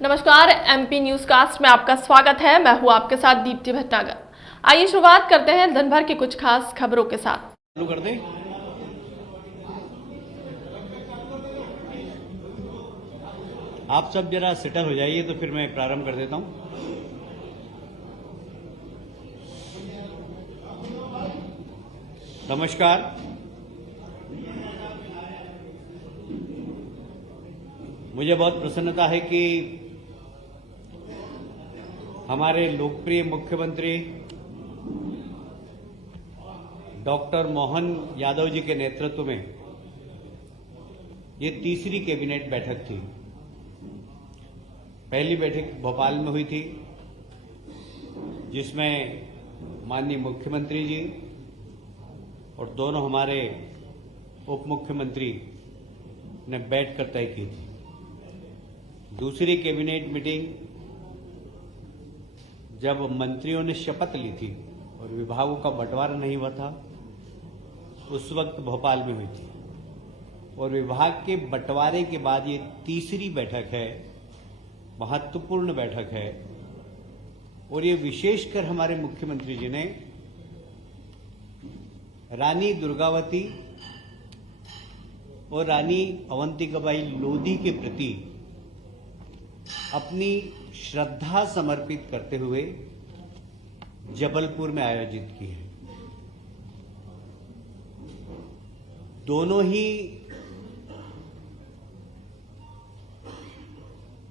नमस्कार, MP news cast में आपका स्वागत है। मैं हूं आपके साथ दीप्ति भटनागर। आइए शुरुआत करते हैं दिन भर की कुछ खास खबरों के साथ। चालू कर दें। आप सब जरा सेटल हो जाइए तो फिर मैं प्रारंभ कर देता हूं। नमस्कार। मुझे बहुत प्रसन्नता है कि हमारे लोकप्रिय मुख्यमंत्री डॉक्टर मोहन यादव जी के नेतृत्व में ये तीसरी कैबिनेट बैठक थी। पहली बैठक भोपाल में हुई थी, जिसमें माननीय मुख्यमंत्री जी और दोनों हमारे उप मुख्यमंत्री ने बैठकर तय की थी। दूसरी कैबिनेट मीटिंग जब मंत्रियों ने शपथ ली थी और विभागों का बंटवारा नहीं हुआ था, उस वक्त भोपाल में हुई थी। और विभाग के बंटवारे के बाद ये तीसरी बैठक है, महत्वपूर्ण बैठक है। और ये विशेषकर हमारे मुख्यमंत्री जी ने रानी दुर्गावती और रानी अवंतिकाबाई लोधी के प्रति अपनी श्रद्धा समर्पित करते हुए जबलपुर में आयोजित की है। दोनों ही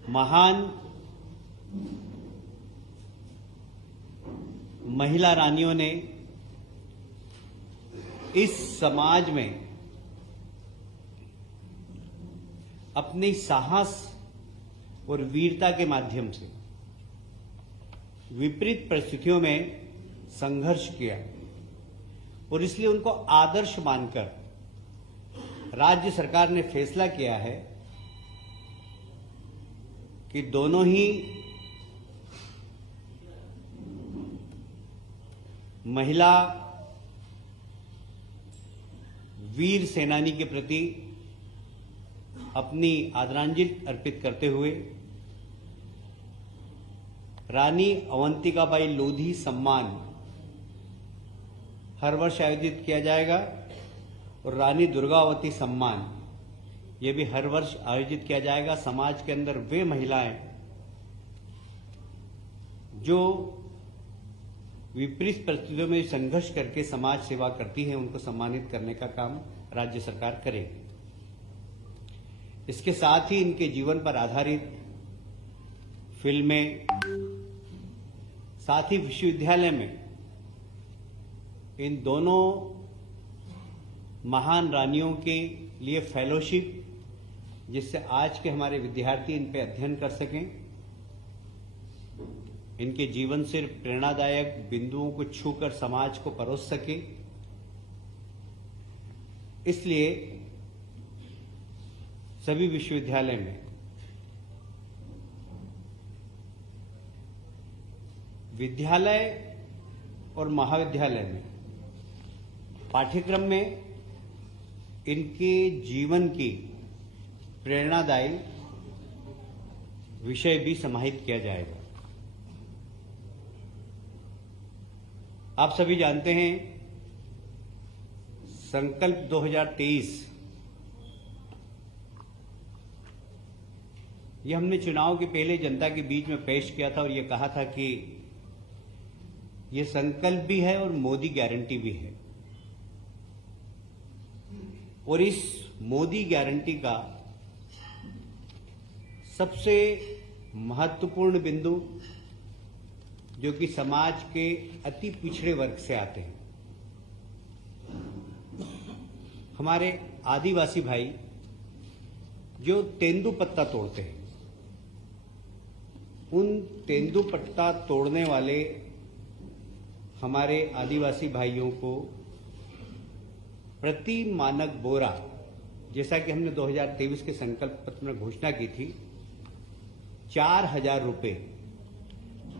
महान महिला रानियों ने इस समाज में अपनी साहस और वीरता के माध्यम से विपरीत परिस्थितियों में संघर्ष किया और इसलिए उनको आदर्श मानकर राज्य सरकार ने फैसला किया है कि दोनों ही महिला वीर सेनानी के प्रति अपनी आदरांजलि अर्पित करते हुए रानी अवंतिकाबाई लोधी सम्मान हर वर्ष आयोजित किया जाएगा और रानी दुर्गावती सम्मान ये भी हर वर्ष आयोजित किया जाएगा। समाज के अंदर वे महिलाएं जो विपरीत परिस्थितियों में संघर्ष करके समाज सेवा करती हैं, उनको सम्मानित करने का काम राज्य सरकार करेगी। इसके साथ ही इनके जीवन पर आधारित फिल्में, साथ ही विश्वविद्यालय में इन दोनों महान रानियों के लिए फेलोशिप, जिससे आज के हमारे विद्यार्थी इन पे अध्ययन कर सकें, इनके जीवन से प्रेरणादायक बिंदुओं को छूकर समाज को परोस सके, इसलिए सभी विश्वविद्यालय में विद्यालय और महाविद्यालय में पाठ्यक्रम में इनके जीवन की प्रेरणादायी विषय भी समाहित किया जाएगा। आप सभी जानते हैं, संकल्प 2023 ये हमने चुनाव के पहले जनता के बीच में पेश किया था और ये कहा था कि ये संकल्प भी है और मोदी गारंटी भी है। और इस मोदी गारंटी का सबसे महत्वपूर्ण बिंदु जो कि समाज के अति पिछड़े वर्ग से आते हैं, हमारे आदिवासी भाई जो तेंदुपत्ता तोड़ते हैं, उन तेंदुपत्ता तोड़ने वाले हमारे आदिवासी भाइयों को प्रति मानक बोरा, जैसा कि हमने 2023 के संकल्प पत्र में घोषणा की थी, 4,000 रुपये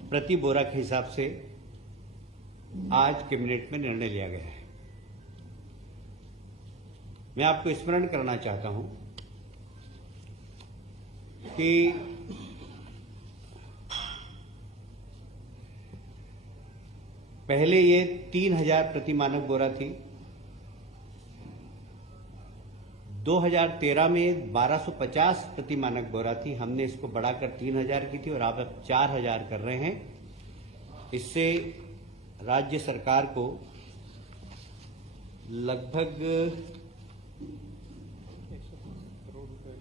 प्रति बोरा के हिसाब से आज कैबिनेट में निर्णय लिया गया है। मैं आपको स्मरण करना चाहता हूं कि पहले ये 3000 प्रति मानक बोरा थी। 2013 में 1250 प्रति मानक बोरा थी। हमने इसको बढ़ाकर 3000 की थी और आप अब 4000 कर रहे हैं। इससे राज्य सरकार को लगभग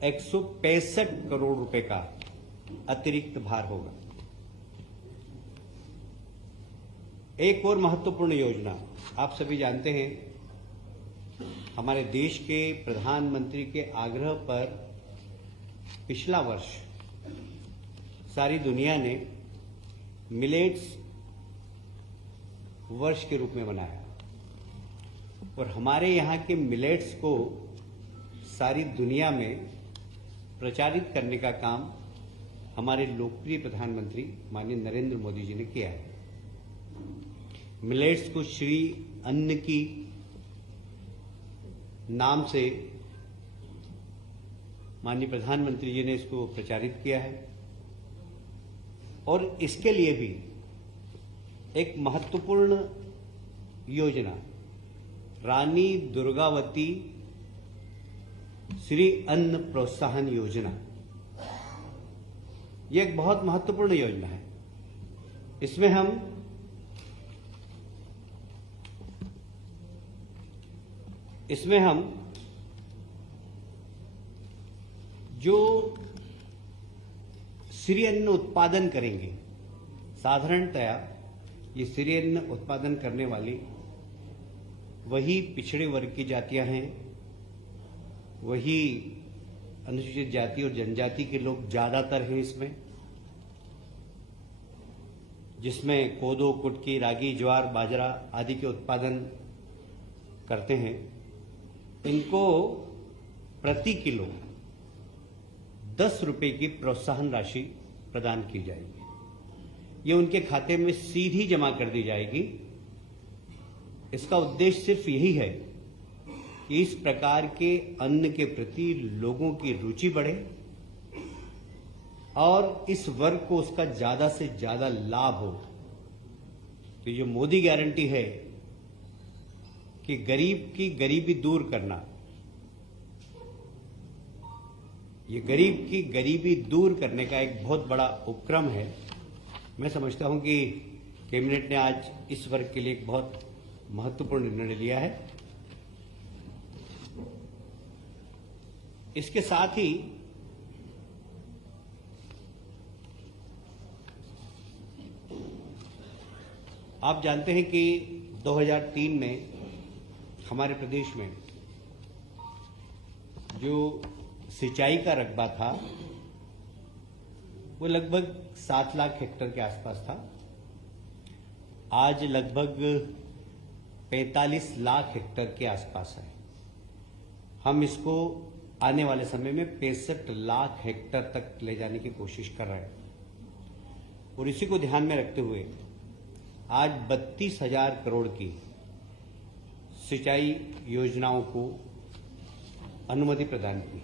165 करोड़ रुपए का अतिरिक्त भार होगा। एक और महत्वपूर्ण योजना, आप सभी जानते हैं, हमारे देश के प्रधानमंत्री के आग्रह पर पिछला वर्ष सारी दुनिया ने मिलेट्स वर्ष के रूप में मनाया और हमारे यहाँ के मिलेट्स को सारी दुनिया में प्रचारित करने का काम हमारे लोकप्रिय प्रधानमंत्री माननीय नरेंद्र मोदी जी ने किया है। मिलेट्स को श्री अन्न की नाम से माननीय प्रधानमंत्री जी ने इसको प्रचारित किया है और इसके लिए भी एक महत्वपूर्ण योजना रानी दुर्गावती श्री अन्न प्रोत्साहन योजना, यह एक बहुत महत्वपूर्ण योजना है। इसमें हम जो श्री अन्न उत्पादन करेंगे, साधारणतया ये श्री अन्न उत्पादन करने वाली वही पिछड़े वर्ग की जातियां हैं, वही अनुसूचित जाति और जनजाति के लोग ज्यादातर हैं इसमें, जिसमें कोदो, कुटकी, रागी, ज्वार, बाजरा आदि के उत्पादन करते हैं। इनको प्रति किलो 10 रुपए की प्रोत्साहन राशि प्रदान की जाएगी। ये उनके खाते में सीधी जमा कर दी जाएगी। इसका उद्देश्य सिर्फ यही है कि इस प्रकार के अन्न के प्रति लोगों की रुचि बढ़े और इस वर्ग को उसका ज्यादा से ज्यादा लाभ हो। तो ये मोदी गारंटी है कि गरीब की गरीबी दूर करना, ये गरीब की गरीबी दूर करने का एक बहुत बड़ा उपक्रम है। मैं समझता हूं कि कैबिनेट ने आज इस वर्ग के लिए एक बहुत महत्वपूर्ण निर्णय लिया है। इसके साथ ही आप जानते हैं कि 2003 में हमारे प्रदेश में जो सिंचाई का रकबा था वो लगभग 7 लाख हेक्टेयर के आसपास था। आज लगभग 45 लाख हेक्टेयर के आसपास है। हम इसको आने वाले समय में 65 लाख हेक्टेयर तक ले जाने की कोशिश कर रहे हैं और इसी को ध्यान में रखते हुए आज 32,000 करोड़ की सिंचाई योजनाओं को अनुमति प्रदान की।